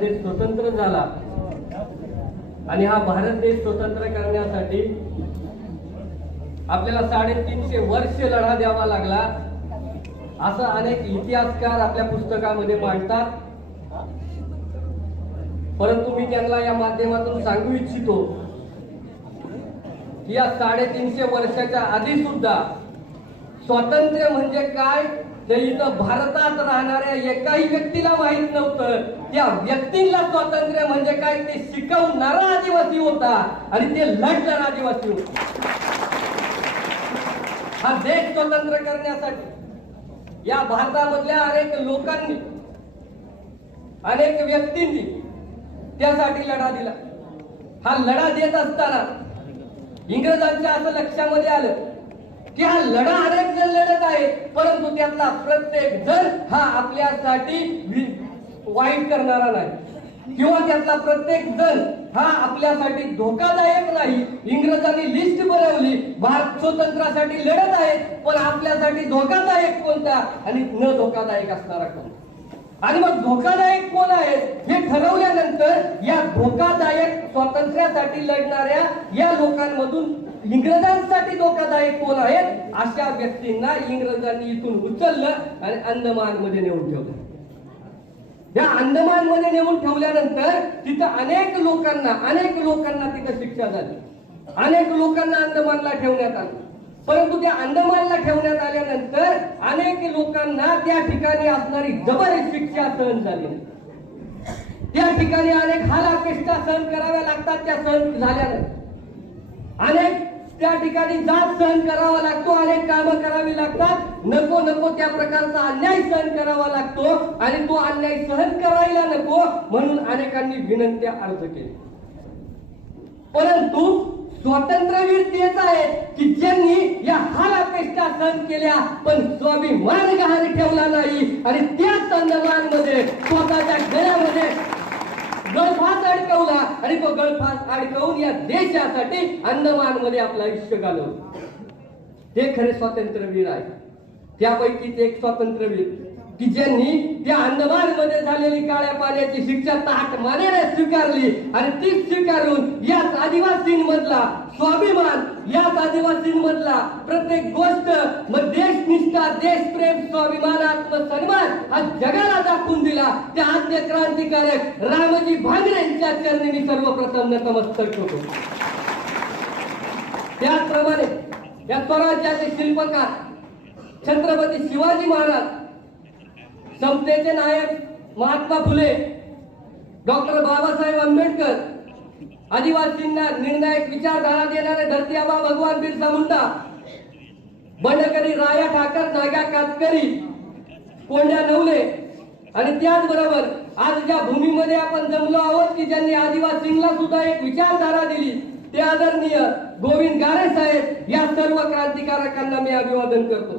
देश स्वतंत्र झाला. आणि हा भारत देश स्वतंत्र करण्यासाठी आपल्याला साडेतीनशे वर्ष लढा द्यावा लागला. असं अनेक इतिहासकार आपल्या पुस्तकामध्ये मांडतात. परंतु मी त्यांना या माध्यमातून सांगू इच्छितो की या साडेतीनशे वर्षाच्या आधी सुद्धा स्वातंत्र्य म्हणजे काय? ते इथं भारतात राहणाऱ्या एकाही व्यक्तीला माहीत नव्हतं. त्या व्यक्तीला स्वातंत्र्य म्हणजे काय? ते शिकवणारा आदिवासी होता आणि ते लढणारा आदिवासी होता. हा देश स्वतंत्र करण्यासाठी या भारतामधल्या अनेक लोकांनी अनेक व्यक्तींनी त्यासाठी लढा दिला. हा लढा देत असताना इंग्रजांच्या असं लक्षामध्ये आलं की हा लढा अनेक जण लढत आहे परंतु त्यातला प्रत्येक जण हा आपल्यासाठी वाईट करणारा नाही. किंवा त्यातला प्रत्येक जण हा आपल्यासाठी धोकादायक नाही. इंग्रजांनी लिस्ट बनवली भारत स्वतंत्रासाठी लढत आहे पण आपल्यासाठी धोकादायक कोणता? आणि न धोकादायक असणारा कोण? आणि मग धोकादायक कोण आहे? हे ठरवल्यानंतर या धोकादायक स्वातंत्र्यासाठी लढणाऱ्या या लोकांमधून इंग्रजांसाठी धोकादायक कोण आहेत? अशा व्यक्तींना इंग्रजांनी इथून उचललं आणि अंदमानमध्ये नेऊन ठेवलं. या अंदमानमध्ये नेऊन ठेवल्यानंतर तिथं अनेक लोकांना अनेक लोकांना तिथं शिक्षा झाली. अनेक लोकांना अंदमानला ठेवण्यात आलं. परंतु त्या अंदमानला ठेवण्यात आल्यानंतर अनेक लोकांना त्या ठिकाणी असणारी जबर शिक्षा सहन झाली त्या ठिकाणी अनेक हालाकेष्टा सहन कराव्या लागतात त्या सहन झाल्यानंतर अनेक त्या ठिकाणी जात सहन करावा लागतो अनेक कामं करावी लागतात. नको नको त्या प्रकारचा अन्याय सहन करावा लागतो आणि तो अन्याय सहन करायला नको म्हणून अनेकांनी विनंत्या अर्ज केले. परंतु स्वातंत्र्यवीर तेच आहेत की ज्यांनी या हाल अपेक्षा सहन केल्या पण स्वाभिमान गहाण ठेवला नाही. आणि त्याच अंदमानमध्ये स्वतःच्या गळ्यामध्ये गळफास अडकवला आणि तो गळफास अडकवून या देशासाठी अंदमानमध्ये आपलं आयुष्य घालवलं. ते खरे स्वातंत्र्यवीर आहे त्यापैकीच एक स्वातंत्र्यवीर की ज्यांनी त्या अंदमानमध्ये झालेली काळ्या पाण्याची शिक्षा ताट मानेने स्वीकारली आणि ती स्वीकारून याच आदिवासींमधला स्वाभिमान याच आदिवासींमधला प्रत्येक गोष्ट मग देशनिष्ठा देशप्रेम स्वाभिमान आत्मसन्मान हा जगाला दाखवून दिला. त्या आद्य क्रांतिकारक रामजी भांगरेंच्या चरणी मी सर्वप्रथम नतमस्तक होतो. त्याचप्रमाणे या स्वराज्याचे शिल्पकार छत्रपती शिवाजी महाराज समतेचे नायक महात्मा फुले डॉक्टर बाबासाहेब आंबेडकर आदिवासींना निर्णायक विचारधारा देणारे धरती आबा भगवान बिरसा मुंडा बंडकरी राया ठाकर नागा कातकरी कोंड्या नवले आणि त्याचबरोबर आज ज्या भूमीमध्ये आपण जमलो आहोत की ज्यांनी आदिवासींना सुद्धा एक विचारधारा दिली ते आदरणीय गोविंद गारे साहेब या सर्व क्रांतिकारकांना मी अभिवादन करतो.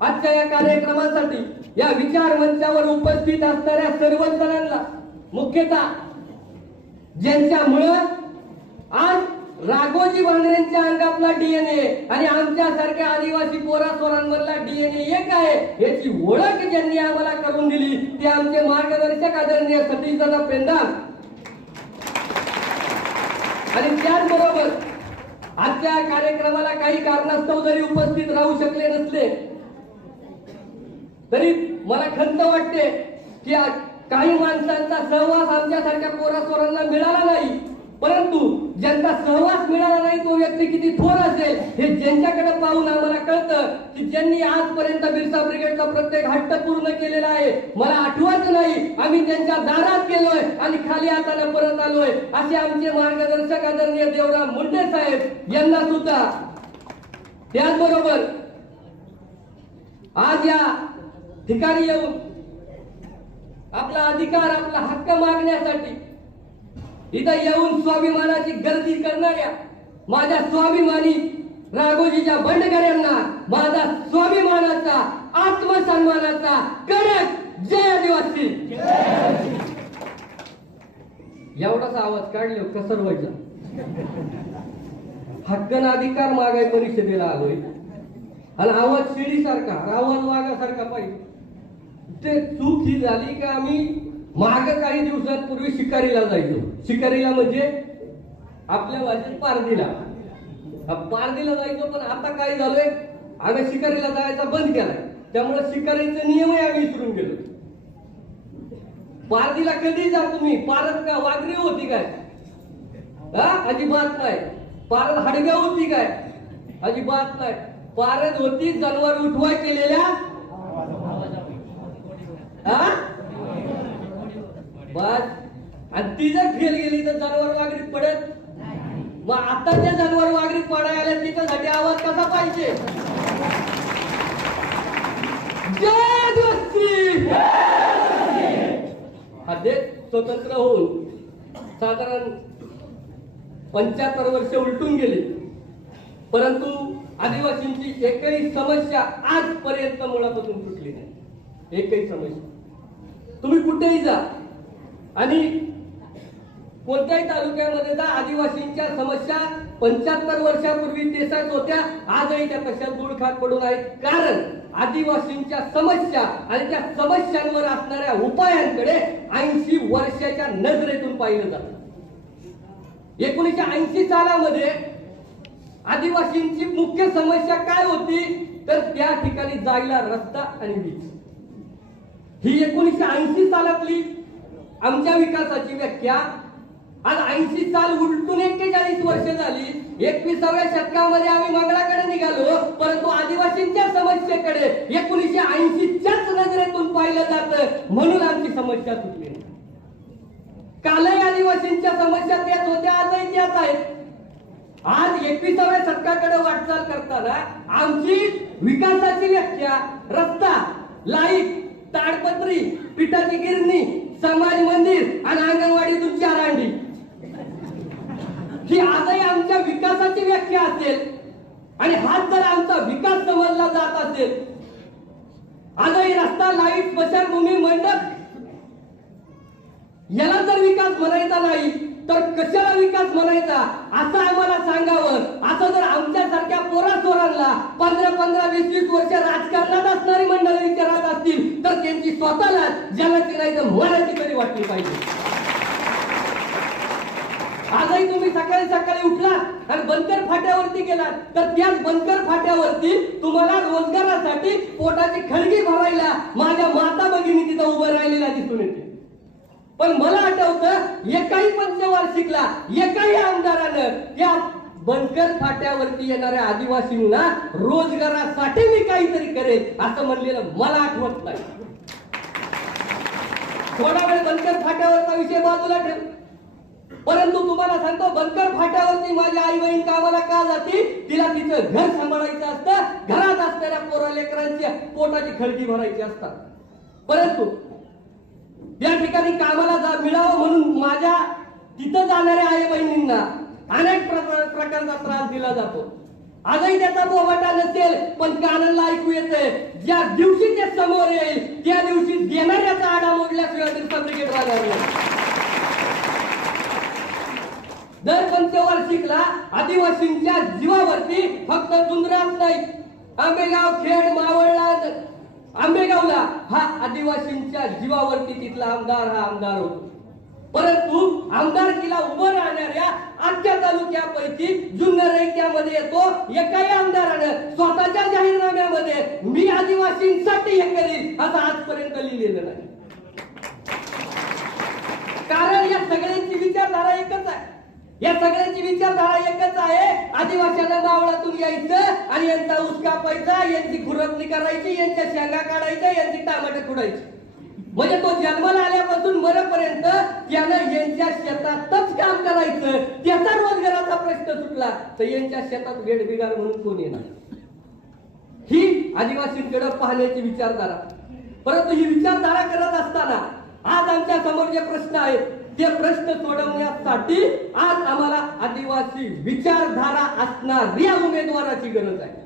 आजच्या या कार्यक्रमासाठी या विचार मंचावर उपस्थित असणाऱ्या सर्व जणांना मुख्यतः ज्यांच्यामुळं आज राघोजी भांगरेंच्या अंगातला डीएनए आणि आमच्या सारख्या आदिवासी पोरा सोरांमधला डीएनए एक आहे याची ओळख ज्यांनी आम्हाला करून दिली ते आमचे मार्गदर्शक आदरणीय सतीश दादा पेंदाम आणि त्याचबरोबर आजच्या कार्यक्रमाला काही कारणास्तव जरी उपस्थित राहू शकले नसले तरी मला खंत वाटते की काही माणसांचा सहवास आमच्यासारख्या पोरासोरांना मिळाला नाही. परंतु ज्यांचा सहवास मिळाला नाही तो व्यक्ती किती थोर असेल हे ज्यांच्याकडे पाहून आम्हाला कळतं की ज्यांनी आजपर्यंत बिरसा ब्रिगेडचा प्रत्येक हट्ट पूर्ण केलेला आहे मला आठवत नाही आम्ही त्यांच्या दारात गेलोय आणि खाली हाताने परत आलोय. असे आमचे मार्गदर्शक आदरणीय देवराम मुंडे साहेब यांना सुद्धा. त्याचबरोबर आज या ठिकाणी येऊन आपला अधिकार आपला हक्क मागण्यासाठी इथं येऊन स्वाभिमानाची गर्दी करणाऱ्या माझ्या स्वाभिमानी राघोजीच्या बंडकऱ्यांना माझा स्वाभिमानाचा आत्मसन्मानाचा कडक जय आदिवासी. एवढाच आवाज काढलो कसर व्हायचा हक्कन अधिकार मागाय परिषदेला आलोय. आणि आवाज शिडीसारखा रावण वाघासारखा पाहिजे. ते चूक ही झाली का आम्ही माग काही दिवसांपूर्वी शिकारीला जायचो. शिकारीला म्हणजे आपल्या भाषेत पारदीला पारदीला जायचो पण आता काय झालंय? आम्ही शिकारीला जायचा बंद केलाय. त्यामुळे शिकारीचे नियमही आम्ही विसरून गेलो. पारदीला कधी जा तुम्ही. पारत का वागरी होती काय? हा? अजिबात नाही. पारद हडग्या होती काय? अजिबात नाही. पारद होती जनावर उठवाय केलेल्या बस. आणि ती जर फेल गेली तर जनावर वागरीत पडत? मग आता जे जनावर वागरीत पडायला आल्या तिच्यासाठी आवाज कसा पाहिजे? हा देश स्वतंत्र होऊन साधारण पंच्याहत्तर वर्ष उलटून गेली. परंतु आदिवासींची एकही समस्या आजपर्यंत मुळापासून सुटली नाही. एकही समस्या. तुम्ही कुठेही जा. आणि कोणत्याही तालुक्यामध्ये जा आदिवासींच्या समस्या पंच्याहत्तर वर्षापूर्वी तेसाच होत्या आजही त्या कशा गुळखात पडून आहेत. कारण आदिवासींच्या समस्या आणि त्या समस्यांवर असणाऱ्या उपायांकडे ऐंशी वर्षाच्या नजरेतून पाहिलं जात. एकोणीशे ऐंशी सालामध्ये आदिवासींची मुख्य समस्या काय होती? तर त्या ठिकाणी जायला रस्ता आणि वीज. ही एकोणीसशे ऐंशी सालातली आमच्या विकासाची व्याख्या. आज ऐंशी साल उलटून एक्केचाळीस वर्ष झाली. एकविसाव्या शतकामध्ये आम्ही मंगळाकडे निघालो परंतु आदिवासींच्या समस्येकडे एकोणीशे ऐंशीच्याच नजरेतून पाहिलं जात म्हणून आमची समस्या सुटली कालही आदिवासींच्या समस्या त्याच होत्या आजही त्याच आहेत. आज एकविसाव्या शतकाकडे वाटचाल करताना आमची विकासाची व्याख्या रस्ता लाइट ताडपत्री पिठाची गिरणी समाज मंदिर आणि अंगणवाडीतून चार अंडी. ही आजही आमच्या विकासाची व्याख्या असेल. आणि हाच जर आमचा विकास समजला जात असेल आजही रस्ता लाइट स्मशानभूमी मंडप याला जर विकास म्हणायचा नाही तर कशाला विकास म्हणायचा? असं आम्हाला सांगावं. असं जर आमच्यासारख्या पोरासोरांना पंधरा पंधरा वीस वीस वर्ष राजकारणात असणारी मंडळी विचारत असतील तर त्यांची स्वतःला जगाची नाही तर मनाची तरी वाटली पाहिजे. आजही तुम्ही सकाळी सकाळी उठला आणि बनकर फाट्यावरती गेलात. तर त्याच बनकर फाट्यावरती तुम्हाला रोजगारासाठी पोटाची खळगी भरायला माझ्या माता भगिनी तिथं उभं राहिलेला दिसून येते. पण मला आठवतं एकाही पंचवार्षिकला एकाही आमदारानं त्या बनकर फाट्यावरती येणाऱ्या आदिवासींना रोजगारासाठी मी काहीतरी करेल असं म्हणलेलं मला आठवत नाही. थोडा वेळ बनकर फाट्यावरचा विषय बाजूला ठेव. परंतु तुम्हाला सांगतो बनकर फाट्यावरती माझी आई बहीण कामाला का जाते तिला तिचं घर सांभाळायचं असतं घरात असणाऱ्या पोरा लेकरांच्या पोटाची खळगी भरायची असतात. परंतु या ठिकाणी कामाला जा मिळावं म्हणून माझ्या तिथं जाणाऱ्या आई बहिणींना अनेक प्रकारचा त्रास दिला जातो. आजही त्याचा बोबाटा नसेल पण कानाला ऐकू येते ज्या दिवशी ते समोर येईल त्या दिवशी देणाऱ्याचा आडा मोडल्याशिवाय तिरसा ब्रिगेड दर पंचवार्षिकला आदिवासींच्या जीवावरती फक्त जुंजरात नाही. आंबेगाव खेड मावळला आंबेगावला हा आदिवासींच्या जीवावरती तिथला आमदार हा आमदार होतो. परंतु आमदारकीला उभं राहणाऱ्या आजच्या तालुक्यापैकी जुन्नर ऐक्यामध्ये येतो एकाही आमदारानं स्वतःच्या जाहीरनाम्यामध्ये मी आदिवासींसाठी हे करील असं आजपर्यंत लिहिलेलं नाही. कारण या सगळ्यांची विचारधारा एकच आहे. या सगळ्यांची विचारधारा एकच आहे. आदिवासींना मावळातून यायचं आणि यांचा ऊस कापायचा यांची खुरपणी करायची यांच्या शेंगा काढायच्या यांची टामाटे खुडायची म्हणजे तो जन्माला आल्यापासून मरेपर्यंत त्यानं यांच्या शेतातच काम करायचं. त्याचा रोजगाराचा प्रश्न सुटला तर यांच्या शेतात वेडबिगार म्हणून कोण येणार? ही आदिवासींकडे पाहण्याची विचारधारा. परंतु ही विचारधारा करत असताना आज आमच्यासमोर जे प्रश्न आहेत ते प्रश्न सोडवण्यासाठी आज आम्हाला आदिवासी विचारधारा असणाऱ्या उमेदवाराची गरज आहे.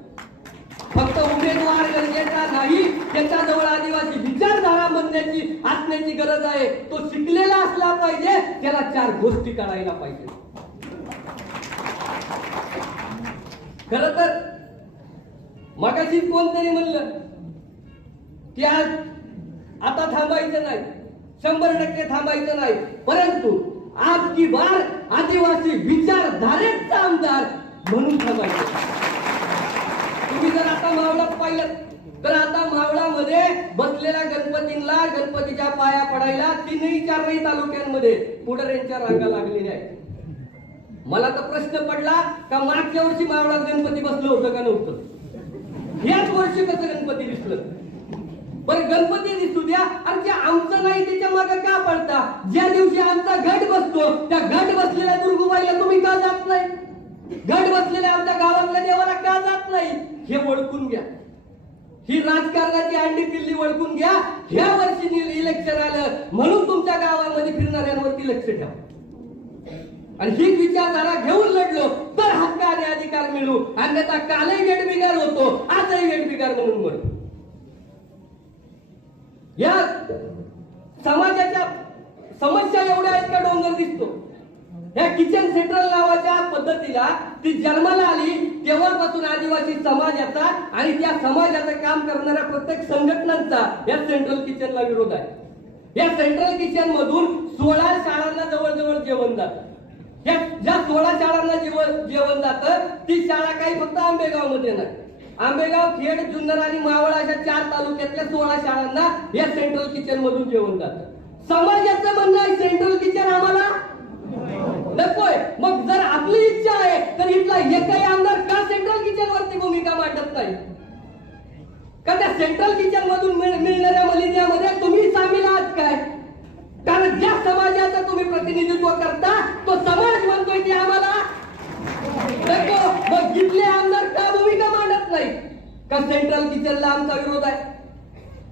फक्त उमेदवार गरजेचा नाही त्याच्याजवळ आदिवासी विचारधारा म्हणण्याची असण्याची गरज आहे. तो शिकलेला असला पाहिजे त्याला चार गोष्टी करायला पाहिजे. खर तर मगाशी कोणतरी म्हणलं की आज आता थांबायचं नाही. शंभर टक्के थांबायचं नाही. परंतु आज की बार आदिवासी विचारधारेचा आमदार म्हणून थांबायचं. तुम्ही जर आता मावळा पाहिलं तर आता मावळामध्ये बसलेल्या गणपतींना गणपतीच्या पाया पडायला तीनही चारही तालुक्यांमध्ये पुढाऱ्यांच्या रांगा लागलेल्या आहेत. मला तर प्रश्न पडला का मागच्या वर्षी मावळात गणपती बसलं होतं का नव्हतं? याच वर्षी कसं गणपती दिसलं? बरं गणपती दिसू द्या. आणि ते आमचं नाही त्याच्यामागे का पडता? ज्या दिवशी आमचा घट बसतो त्या घट बसलेल्या दुर्गुबाईला तुम्ही का जात नाही? घट बसलेल्या आमच्या गावातल्या देवाला का जात नाही? हे ओळखून घ्या. ही राजकारणाची अंडी पिल्ली ओळखून घ्या. ह्या वर्षी इलेक्शन आलं म्हणून तुमच्या गावामध्ये फिरणाऱ्यांवरती लक्ष ठेवा. आणि ही विचारधारा घेऊन लढलो तर हक्क आणि अधिकार मिळू. अन्यथा कालही वेठबिगार होतो आजही वेठबिगार म्हणून मरतो या समाजाच्या समस्या एवढ्या आहेत का डोंगर दिसतो? या किचन सेंट्रल नावाच्या पद्धतीला ती जन्माला आली तेव्हापासून आदिवासी समाजाचा आणि त्या समाजाचं काम करणाऱ्या प्रत्येक संघटनांचा या सेंट्रल किचनला विरोध आहे. या सेंट्रल किचन मधून सोळा शाळांना जवळजवळ जेवण जातं. या ज्या सोळा शाळांना जेवण जेवण जातं ती शाळा काही फक्त आंबेगावमध्ये नाही. आंबेगाव खेड जुन्नर आणि मावळ अशा चार तालुक्यातल्या सोळा शाळांना या सेंट्रल किचन मधून जेवण जात समाजाचं म्हणणं आहे सेंट्रल किचन आम्हाला नकोय. मग जर आपली इच्छा आहे तर इथला एकही आमदार का सेंट्रल किचन वरती भूमिका मांडत नाही? का त्या सेंट्रल किचन मधून मिळणाऱ्या मलिन्यामध्ये तुम्ही सामील आहात काय? कारण ज्या समाजाचं तुम्ही प्रतिनिधित्व करता तो समाज म्हणतोय ते आम्हाला मग जिथले आमदार का भूमिका मांडत नाही? का सेंट्रल किचनला आमचा विरोध आहे?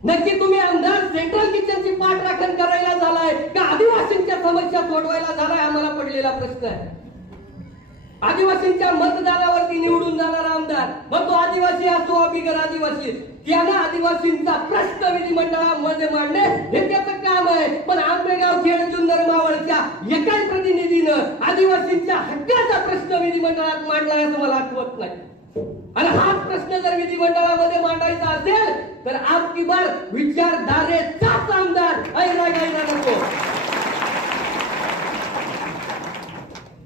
नक्की तुम्ही आमदार सेंट्रल किचनची पाठराखण करायला झालाय का आदिवासींच्या समस्या सोडवायला झालाय? आम्हाला पडलेला प्रश्न आहे. आदिवासींच्या मतदानावरती निवडून जाणारा आमदार. मग तो आदिवासी असो बिगर आदिवासी. त्यानं आदिवासींचा प्रश्न विधिमंडळामध्ये मांडणे हे त्याचं काम आहे. पण आंबेगाव खेड जुन्नर मावळच्या एकाच प्रतिनिधीनं आदिवासींच्या हक्काचा प्रश्न विधिमंडळात मांडला असं मला आठवत नाही. आणि हाच प्रश्न जर विधिमंडळामध्ये मांडायचा असेल तर आपकी बार विचारधारेचाच आमदार. ऐरा गायला नको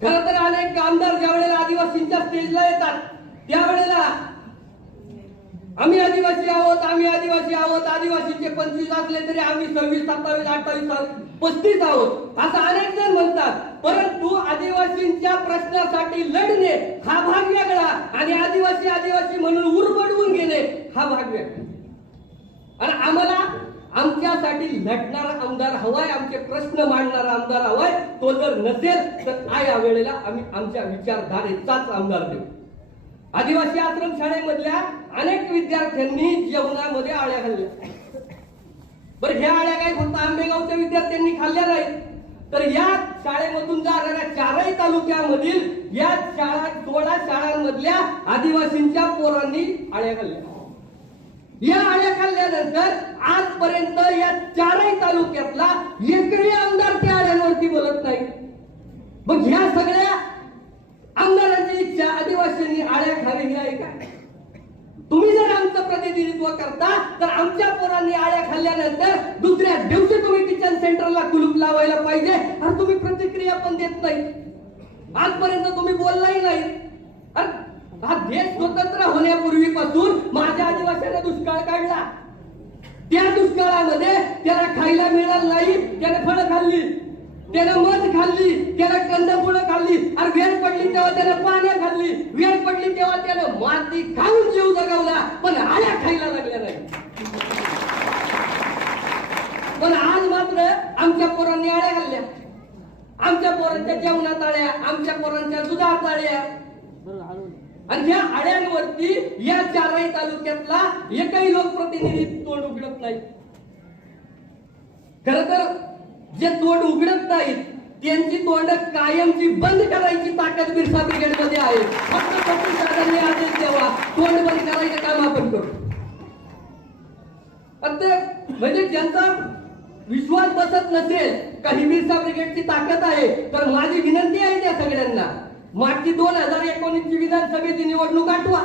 खर तर अनेक आमदार ज्या वेळेला आदिवासींच्या स्टेजला येतात त्यावेळेला आम्ही आदिवासी आहोत आम्ही आदिवासी आहोत आदिवासींचे पंचवीस असले तरी आम्ही सव्वीस सत्तावीस अठ्ठावीस पस्तीस आहोत असं अनेक जण म्हणतात. परंतु आदिवासींच्या प्रश्नासाठी लढणे हा भाग वेगळा आणि आदिवासी आदिवासी म्हणून उरबडवून घेणे हा भाग वेगळा. आणि आम्हाला आमच्यासाठी लढणारा आमदार हवाय आमचे प्रश्न मांडणारा आमदार हवाय तो जर नसेल तर काय या वेळेला आम्ही आमच्या विचारधारेचाच आमदार देऊ. आदिवासी आश्रम शाळेमधल्या अनेक विद्यार्थ्यांनी जेवणामध्ये आळ्या खाल्ल्या. बरं ह्या आळ्या काय फक्त आंबेगावच्या विद्यार्थ्यांनी खाल्ल्या नाही तर या शाळेमधून जाणाऱ्या चारही तालुक्यामधील या शाळा सोळा शाळांमधल्या आदिवासींच्या पोरांनी आळ्या खाल्ल्या. या आळ्या खाल्ल्यानंतर आजपर्यंत या चारही तालुक्यातला एकही आमदार त्या आळ्यांवरती बोलत नाही. मग ह्या सगळ्या आमदारांची इच्छा आदिवासींनी आळ्या खावी ही आहे का? तुम्ही जर आमचं प्रतिनिधित्व करता तर आमच्या पोरांनी आळ्या खाल्ल्यानंतर दुसऱ्या दिवशी तुम्ही किचन सेंटरला कुलूप लावायला पाहिजे. आणि तुम्ही प्रतिक्रिया पण देत नाही. आजपर्यंत तुम्ही बोललाही नाही. अरे हा देश स्वतंत्र होण्यापूर्वीपासून माझ्या आदिवासीने दुष्काळ काढला. त्या दुष्काळामध्ये त्याला खायला मिळालं नाही त्याने फळं खाल्ली त्यानं मध खाल्ली त्याला कंदफुळं खाल्ली आणि वेळ पडली तेव्हा त्यानं पानं खाल्ली वेळ पडली तेव्हा त्यानं माती खाऊन जीव जगवला पण आळ्या खायला लागल्या नाही. पण आज मात्र आमच्या पोरांनी आळ्या खाल्ल्या आमच्या पोरांच्या जेवणात आळ्या आमच्या पोरांच्या दुधात आळ्या. आणि ह्या आळ्यांवरती या चारही तालुक्यातला एकही लोकप्रतिनिधी तोंड उघडत नाही. खर तर जे तोंड उघडत नाहीत त्यांची तोंड कायमची बंद करायची ताकद बिरसा ब्रिगेडमध्ये आहे. फक्त प्रतिसादांनी आदेश द्यावा. तोंड बंद करायचं काम आपण करू. ते म्हणजे ज्यांचा विश्वास बसत नसेल का ही बिरसा ब्रिगेडची ताकद आहे तर माझी विनंती आहे त्या सगळ्यांना मागची दोन हजार एकोणीस ची विधानसभेची निवडणूक आठवा.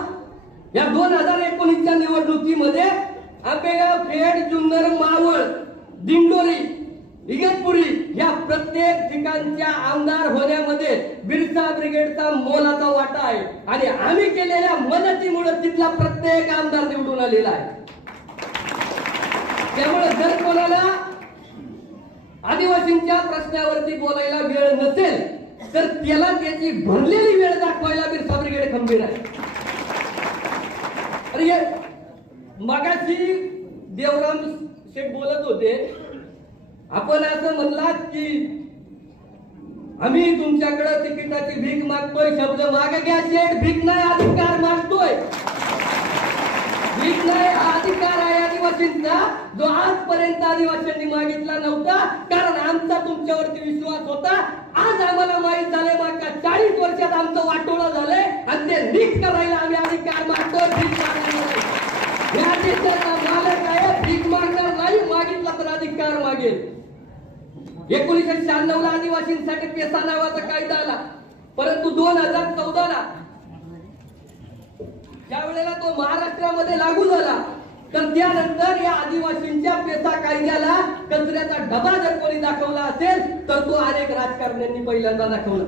या दोन हजार एकोणीसच्या निवडणुकीमध्ये आंबेगाव खेड जुन्नर मावळ दिंडोरी इगतपुरी या प्रत्येक ठिकाणच्या आमदार होण्यामध्ये बिरसा ब्रिगेडचा मोलाचा वाटा आहे. आणि आम्ही केलेल्या मदतीमुळे तिथला प्रत्येक आमदार निवडून आलेला आहे. त्यामुळे जर कोणाला आदिवासींच्या प्रश्नावरती बोलायला वेळ नसेल तर त्याला त्याची भरलेली वेळ दाखवायला बिरसा ब्रिगेड खंबीर आहे. अरे मगाशी देवराम शेठ बोलत होते आपण असं म्हणलात की आम्ही तुमच्याकडे तिकिटाची भीक मागतोय शब्द मागे घ्या शेठ भीक नाही अधिकार मागतोय. भीक नाही अधिकार आदिवासींचा जो आजपर्यंत आदिवासींनी मागितला नव्हता कारण आमचा तुमच्यावरती विश्वास होता. आज आम्हाला माहीत झालंय मागच्या चाळीस वर्षात आमचं वाटोळं झालंय. आणि ते नीट करायला आम्ही अधिकार मागतोय भीक मालक आहे भीक मागणार नाही मागितला तर अधिकार मागेल. एकोणीसशे शहाण्णव ला आदिवासींसाठी पेसा नावाचा कायदा आला. परंतु दोन हजार चौदा ला ज्या वेळेला तो महाराष्ट्रामध्ये लागू झाला तर त्यानंतर या आदिवासींच्या पेसा कायद्याला कचऱ्याचा डबा जर कोणी दाखवला असेल तर तो अनेक राजकारण्यांनी पहिल्यांदा दाखवला.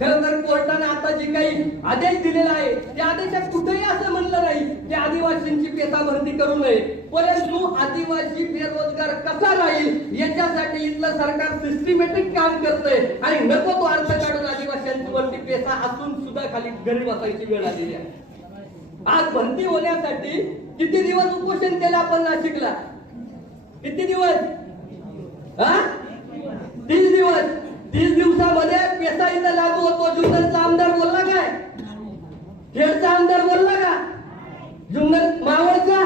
खर तर कोर्टाने आता जे काही आदेश दिलेला आहे त्या आदेशात कुठेही असं म्हणलं नाही की आदिवासींची पेसा भरती करू नये. परंतु आदिवासी बेरोजगार कसा राहील याच्यासाठी इथलं सरकार सिस्टमॅटिक काम करतंय. आणि नको तो अर्थ काढून आदिवासींची वरती पेसा असून सुद्धा खाली गरीब असायची वेळ आलेली आहे. आज भरती होण्यासाठी किती दिवस उपोषण केलं आपण नाशिकला? किती दिवस? हा? तीस दिवस. तीस दिवसामध्ये पेसा इथं लागू होतो. जुन्नरचा आमदार बोलला काय? खेडचा आमदार बोलला का? जुन्नर मावळचा?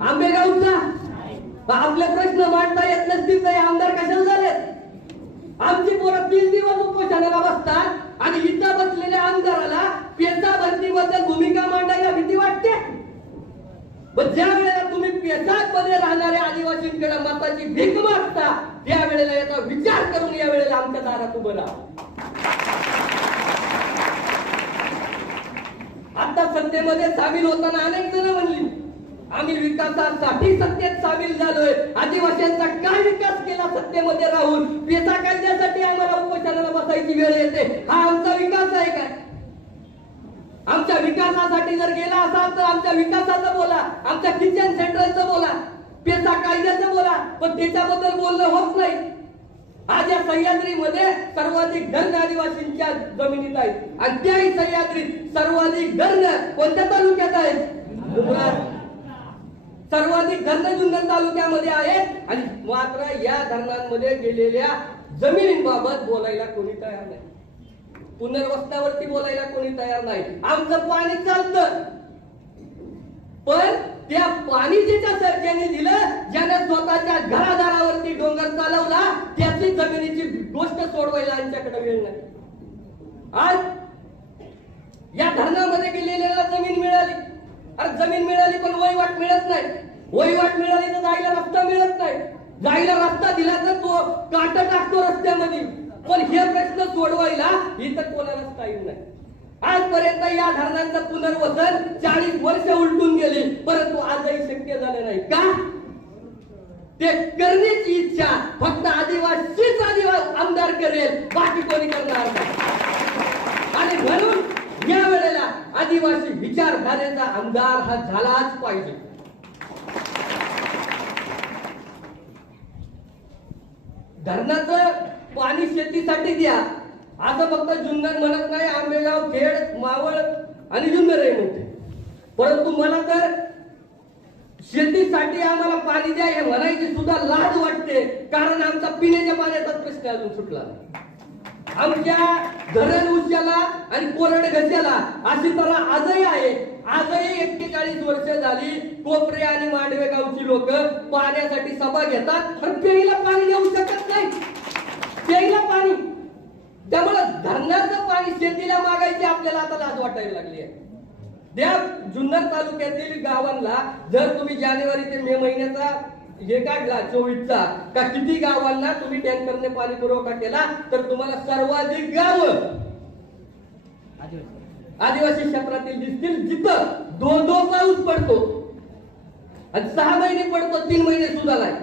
आंबेगावचा? आपले प्रश्न मांडता येत नसतील तर हे आमदार कशाला झाले आमची पोरं तीन दिवस उपोषणाला बसतात आणि इथं बसलेल्या आमदाराला पेसा भरतीबद्दल भूमिका मांडायला भीती वाटते पण ज्या वेळेला तुम्ही पेसात मध्ये राहणाऱ्या आदिवासींकडे मताची भीक मागता त्या वेळेला याचा विचार करून या वेळेला आमच्या दारात उभं राहा. आता सत्तेमध्ये सामील होताना अनेक जण म्हणली आम्ही विकासासाठी सत्तेत सामील झालोय. आदिवासींचा काय विकास केला सत्तेमध्ये राहून? पेसा कायद्यासाठी आम्हाला उपोषणाला बसायची वेळ येते. हा आमचा विकास आहे काय आमच्या विकासासाठी जर गेला असाल तर आमच्या विकासाचं बोला आमच्या किचन सेंटरचं बोला पेसा कायद्याचं बोला पण त्याच्याबद्दल बोलणं होत नाही. आज या सह्याद्रीमध्ये सर्वाधिक धन आदिवासींच्या जमिनीत आहेत. आणि त्याही सह्याद्रीत सर्वाधिक धन कोणत्या तालुक्यात आहेत? सर्वाधिक धरण जुन्नर तालुक्यामध्ये आहेत आणि मात्र या धरणांमध्ये गेलेल्या जमिनींबाबत बोलायला कोणी तयार नाही. पुनर्वसनावरती बोलायला कोणी तयार नाही. आमचं पाणी चालतं. पण त्या पाणी ज्याच्या सरकारने दिलं ज्याने स्वतःच्या घरादारावरती डोंगर चालवला त्याची जमिनीची गोष्ट सोडवायला आमच्याकडे वेळ नाही. आज या धरणामध्ये गेलेल्याला जमीन मिळाली. अरे जमीन मिळाली पण वहिवाट मिळत नाही. वहिवाट मिळाली तर जायला रस्ता मिळत नाही. जायला रस्ता दिला तर तो काट टाकतो रस्त्यामध्ये. पण हे प्रश्न सोडवायला इथं कोणालाच टाईम नाही. आजपर्यंत या धरणांचं पुनर्वसन चाळीस वर्ष उलटून गेली परंतु आजही शक्य झालं नाही. का? ते करण्याची इच्छा फक्त आदिवासीच आदिवासी आमदार करेल बाकी कोणी करणार नाही. आणि म्हणून या वेळेला आदिवासी विचारधारेचा आमदार हा झालाच पाहिजे. धरणाचं पाणी शेतीसाठी द्या. असं फक्त जुन्नर म्हणत नाही आंबेगाव खेड मावळ आणि जुन्नर आहे म्हणते. परंतु मला तर शेतीसाठी आम्हाला पाणी द्या हे म्हणायची सुद्धा लाज वाटते कारण आमचा पिण्याच्या पाण्याचा प्रश्न अजून सुटला आमच्या धरण उश्याला आणि कोरड घशाला अशी तरह आजही आहे. आजही एक्केचाळीस वर्ष झाली कोपरे आणि मांडवे गावची लोक पाण्यासाठी सभा घेतात पण पाणी देऊ शकतात नाही प्यायला पाणी त्यामुळं धरणाचं पाणी शेतीला मागायची आपल्याला आता लाज वाटायला लागली आहे त्या जुन्नर तालुक्यातील गावांना जर तुम्ही जानेवारी ते मे महिन्याचा हे काढला चोवीसचा का किती गावांना तुम्ही टँकरने पाणी पुरवठा केला तर तुम्हाला सर्वाधिक गाव आदिवासी क्षेत्रातील दिसतील जिथं दोन दोन पाऊस पडतो. आणि सहा महिने पडतो तीन महिने सुद्धा नाही.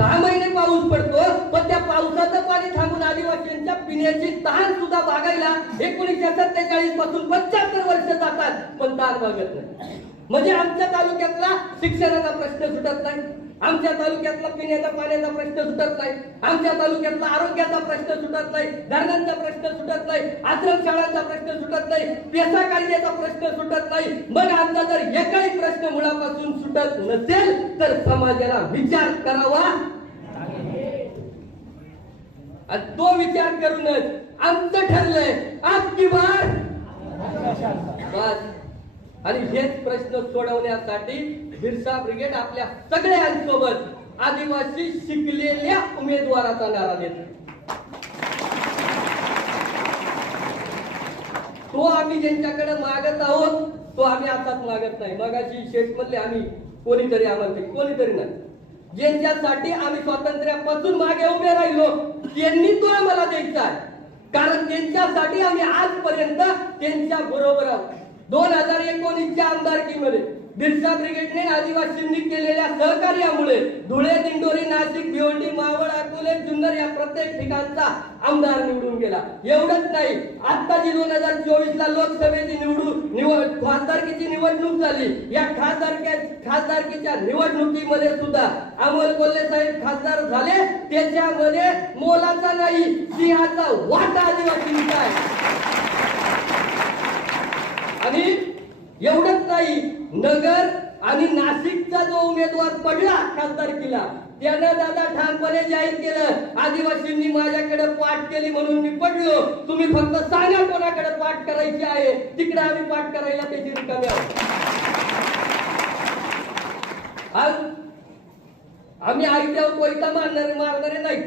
सहा महिने पाऊस पडतो पण त्या पावसाचं पाणी थांबून आदिवासींच्या पिण्याची तहान सुद्धा भागायला एकोणीसशे सत्तेचाळीसपासून पंच्याहत्तर वर्ष जातात पण तहान भागत नाही. म्हणजे आमच्या तालुक्यातला शिक्षणाचा प्रश्न सुटत नाही. आमच्या तालुक्यातला पिण्याच्या पाण्याचा प्रश्न सुटत नाही. आमच्या तालुक्यातला आरोग्याचा प्रश्न सुटत नाही. धरणांचा प्रश्न सुटत नाही. आश्रमशाळांचा प्रश्न सुटत नाही. पेसा कायद्याचा प्रश्न सुटत नाही. मग आमचा जर एकही प्रश्न मुळापासून सुटत नसेल तर समाजाला विचार करावा. तो विचार करूनच आमचं ठरलंय. आपकी बार? बस. आणि हेच प्रश्न सोडवण्यासाठी बिरसा ब्रिगेड आपल्या सगळ्यांसोबत आदिवासी शिकलेल्या उमेदवाराचा नारा देतो तो आम्ही ज्यांच्याकडे मागत आहोत तो आम्ही आताच मागत नाही. मगाशी शेठ म्हणले आम्ही कोणीतरी आम्हाला कोणीतरी नाही. ज्यांच्यासाठी आम्ही स्वातंत्र्यापासून मागे उभे राहिलो त्यांनी तो आम्हाला द्यायचा आहे. कारण त्यांच्यासाठी आम्ही आजपर्यंत त्यांच्या बरोबर आहोत दोन हजार एकोणीसच्या आमदारकीमध्ये बिरसा ब्रिगेडने आदिवासींनी केलेल्या सहकार्यामुळे धुळे दिंडोरी नाशिक भिवंडी मावळ अकोले जुन्नर या प्रत्येक ठिकाणचा आमदार निवडून गेला. एवढंच नाही आता जी दोन हजार चोवीस ला लोकसभेची निवडून निवड खासदारकीची निवडणूक झाली. या खासदारक्या खासदारकीच्या निवडणुकीमध्ये सुद्धा अमोल कोल्हे साहेब खासदार झाले. त्याच्यामध्ये मोलाचा नाही सिंहाचा वाटा आदिवासींचा आहे. आणि एवढंच नाही नगर आणि नाशिकचा जो उमेदवार पडला खासदारकीला त्यानं दादा ठामपणे जाहीर केलं. आदिवासींनी माझ्याकडे पाठ केली म्हणून मी पडलो. तुम्ही फक्त सांगा कोणाकडे पाठ करायची आहे. तिकडे आम्ही पाठ करायला त्याची रिकामी आहोत. आज आम्ही आयत्यावर कोयता मारणारे मारणारे नाही.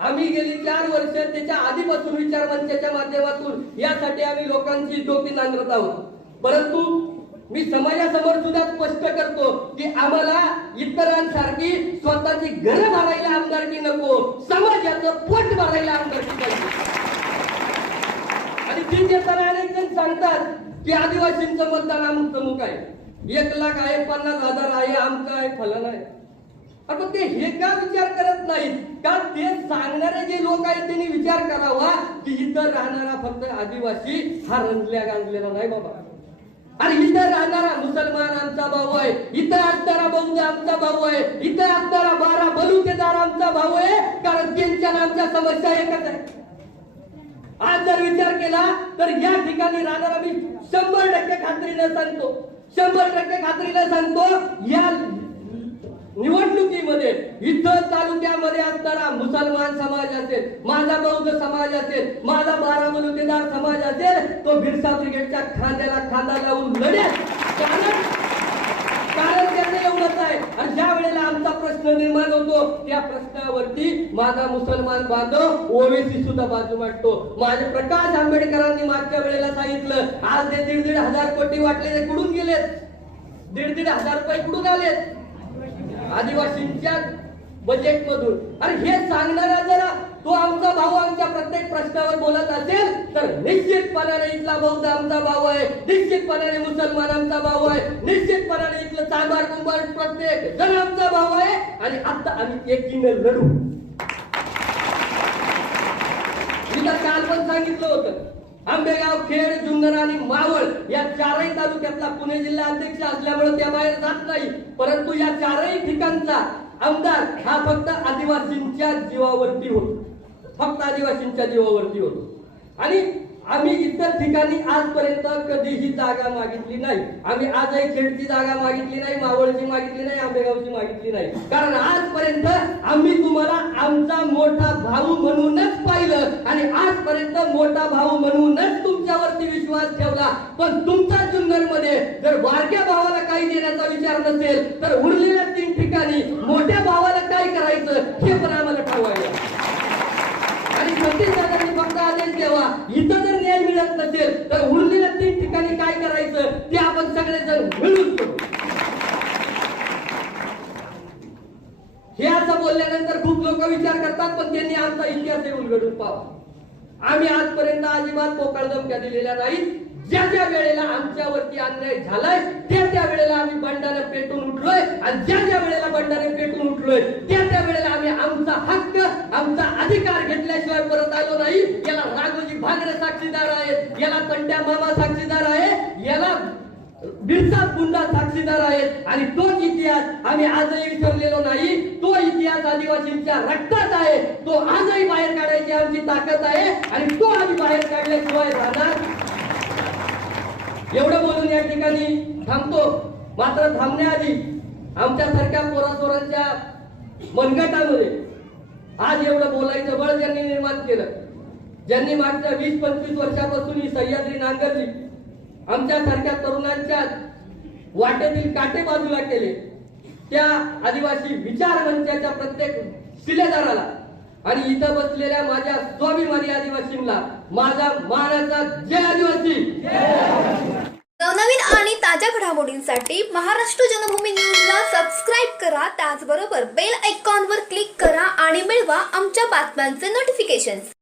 आम्ही गेली चार वर्ष त्याच्या आधीपासून विचार मंचाच्या माध्यमातून यासाठी आम्ही लोकांची डोकी नांगरत आहोत. परंतु मी समाजासमोर सुद्धा स्पष्ट करतो की आम्हाला इतरांसारखी स्वतःची घर भरायला आमदारकी नको समाजाचं पोट भरायला आमदारकी पाहिजे. आणि ते देताना अनेक जण सांगतात की आदिवासींचं मतदान अमुक तमुक आहे. एक लाख आहे पन्नास हजार आहे आमचं आहे फलन आहे. आता ते हे का विचार करत नाहीत? का ते सांगणारे जे लोक आहेत त्यांनी विचार करावा की इथं राहणारा फक्त आदिवासी हा रंजल्या गांजलेला नाही बाबा. अरे इथं राहणारा मुसलमान आमचा भाऊ आहे इथं असणारा बौद्ध आमचा भाऊ आहे इथं असणारा बारा बलुतेदार आमचा भाऊ आहे कारण त्यांच्या नामच्या आमच्या समस्या एकच आहे. आज जर विचार केला तर या ठिकाणी राहणारा मी शंभर टक्के खात्रीनं सांगतो. शंभर टक्के खात्रीनं सांगतो या निवडणुकीमध्ये इथं तालुक्यामध्ये असणारा मुसलमान समाज असेल माझा बौद्ध समाज असेल माझा बारा समाज असेल तो बिरसा ब्रिगेडच्या खांद्याला खांदा लावून लढेल. कारण कारण त्याचं एवढंच आहे. आणि ज्या वेळेला आमचा प्रश्न निर्माण होतो त्या प्रश्नावरती माझा मुसलमान बांधव ओवेसी सुद्धा बाजू मांडतो. माझे प्रकाश आंबेडकरांनी मागच्या वेळेला सांगितलं आज ते दीड दीड हजार कोटी वाटले ते कुठून गेलेत? दीड दीड हजार रुपये कुठून आलेत? आदिवासींच्या बजेट मधून अरे हे सांगणारा जरा तो आमचा भाऊ आमच्या प्रत्येक प्रश्नावर बोलत असेल तर निश्चितपणाने इथला बौद्ध आमचा भाऊ आहे. निश्चितपणाने मुसलमान आमचा भाऊ आहे. निश्चितपणाने इथलं चांभार कुंभार प्रत्येक जण आमचा भाऊ आहे. आणि आता आम्ही एकीने लढू. तिला काल पण सांगितलं होतं आंबेगाव खेड जुन्नर आणि मावळ या चारही तालुक्यातला पुणे जिल्हा अध्यक्ष असल्यामुळे त्या बाहेर जात नाही. परंतु या चारही ठिकाणचा आमदार हा फक्त आदिवासींच्या जीवावरती होतो. फक्त आदिवासींच्या जीवावरती होतो. आणि आम्ही इतर ठिकाणी आजपर्यंत कधीही जागा मागितली नाही. आम्ही आजही खेडची जागा मागितली नाही मावळची मागितली नाही आंबेगावची मागितली नाही. कारण आजपर्यंत आम्ही तुम्हाला आमचा मोठा भाऊ म्हणूनच पाहिलं आणि आजपर्यंत मोठा भाऊ म्हणूनच तुमच्यावरती विश्वास ठेवला. पण तुमचा जुन्नरमध्ये जर बारक्या भावाला काही देण्याचा विचार नसेल तर उरलेल्या तीन ठिकाणी मोठ्या भावाला काय करायचं हे पण आम्हाला ठरवायला आणि छत्तीसगडाने फक्त आदेश द्यावा इथं जर न्याय मिळत नसेल तर उरलेल्या तीन ठिकाणी काय करायचं ते आपण सगळेजण मिळून करू. हे असं बोलल्यानंतर खूप लोक विचार करतात पण त्यांनी आमचा इतिहास उलगडून पाहा आम्ही आजपर्यंत अजिबात पोकळ धमक्या दिलेल्या नाहीत. ज्या ज्या वेळेला आमच्यावरती अन्याय झालाय त्या त्या वेळेला आम्ही बंडाने पेटून उठलोय. आणि ज्या ज्या वेळेला बंडाने पेटून उठलोय त्या त्या वेळेला आम्ही आमचा हक्क आमचा अधिकार घेतल्याशिवाय परत आलो नाही. याला राघोजी भागरे साक्षीदार आहेत याला कंट्या मामा साक्षीदार आहे याला बिरसा गुंडा साक्षीदार आहेत. आणि तोच इतिहास आम्ही आजही विसरलेलो नाही. तो इतिहास आदिवासींच्या रक्तात आहे. तो आजही बाहेर काढायची आमची ताकद आहे. आणि तो आम्ही बाहेर काढल्याशिवाय राहणार एवढं बोलून या ठिकाणी थांबतो. मात्र थांबण्याआधी आमच्यासारख्या पोरासोरांच्या मनगटामध्ये आज एवढं बोलायचं बळ ज्यांनी निर्माण केलं ज्यांनी मागच्या वीस पंचवीस वर्षापासून ही सह्याद्री नांगरली आमच्यासारख्या तरुणांच्या वाटेतील काटे बाजूला केले. त्या आदिवासी विचार मंचाच्या प्रत्येक शिलेदाराला आणि इथं बसलेल्या माझ्या स्वाभिमानी आदिवासींना माझा मानाचा जय आदिवासी! नवनवीन आणि ताज्या घडामोडींसाठी महाराष्ट्र जनभूमी न्यूजला सबस्क्राईब करा त्याचबरोबर बेल आयकॉनवर क्लिक करा आणि मिळवा आमच्या बातम्यांचे नोटिफिकेशन्स